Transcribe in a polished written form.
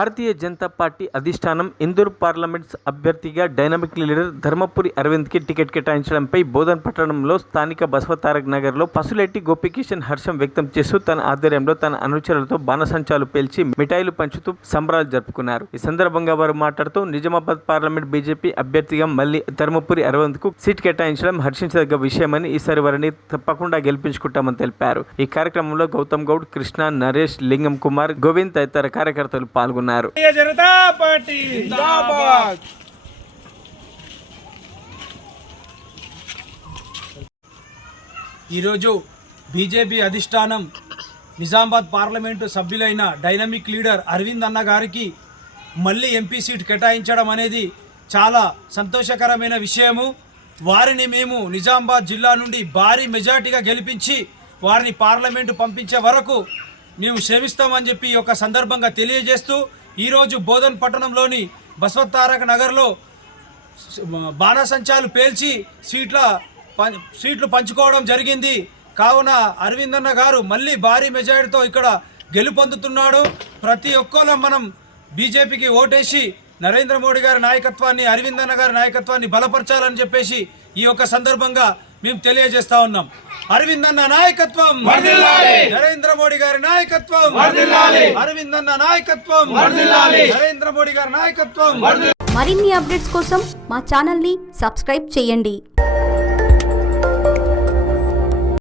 భారతీయ Janata party అధిష్టానం Indur parliament అభ్యర్థిగా dynamic leader Dharmapuri అరవింద్కి టికెట్ కేటాయించడంపై బోధన్ పట్టణంలో స్థానిక బసవతారక్ నగర్లో పసులెట్టి గోపికిషన్ హర్షం వ్యక్తం చేస్తూ తన ఆధ్వర్యంలో తన అనుచరులతో బాణసంచాలు పేల్చి మిఠాయిలు పంచుతూ సంబరాలు జరుపుకున్నారు. ఈ సందర్భంగా వారు మాట్లాడుతూ నిజామాబాద్ పార్లమెంట్ బీజేపీ అభ్యర్థిగా మళ్లీ ధర్మపురి అరవింద్కు సీట్ కేటాయించడం హర్షించదగ్గ విషయమని, ఈసారి వారిని తప్పకుండా గెలిపించుకుంటామని తెలిపారు. ఈ కార్యక్రమంలో గౌతమ్ గౌడ్, కృష్ణ, నరేష్, లింగం కుమార్, గోవింద్ తదితర కార్యకర్తలు పాల్గొన్నారు. ఈరోజు బీజేపీ అధిష్టానం నిజామాబాద్ పార్లమెంటు సభ్యులైన డైనమిక్ లీడర్ అరవింద్ అన్న గారికి మళ్ళీ ఎంపీ సీట్ కేటాయించడం అనేది చాలా సంతోషకరమైన విషయము. వారిని మేము నిజామాబాద్ జిల్లా నుండి భారీ మెజార్టీగా గెలిపించి వారిని పార్లమెంటు పంపించే వరకు మేము శ్రమిస్తామని చెప్పి ఈ యొక్క సందర్భంగా తెలియజేస్తూ ఈరోజు బోధన్ పట్టణంలోని బసవతారక నగర్లో బాణసంచాలు పేల్చి సీట్లు పంచుకోవడం జరిగింది. కావున అరవింద్ అన్న గారు మళ్ళీ భారీ మెజారిటీతో ఇక్కడ గెలుపొందుతున్నాడు. ప్రతి ఒక్కరు మనం బీజేపీకి ఓటేసి నరేంద్ర మోడీ గారి నాయకత్వాన్ని, అరవింద్ అన్న గారి నాయకత్వాన్ని బలపరచాలని చెప్పేసి ఈ యొక్క సందర్భంగా మేము తెలియజేస్తా ఉన్నాం. అరవింద్ అన్న నాయకత్వం, నరేంద్ర మోడీ గారి నాయకత్వం, అరవింద్ అన్న నాయకత్వం, నరేంద్ర మోడీ గారి నాయకత్వం. మరిన్ని అప్డేట్స్ కోసం మా ఛానల్ ని సబ్స్క్రైబ్ చేయండి.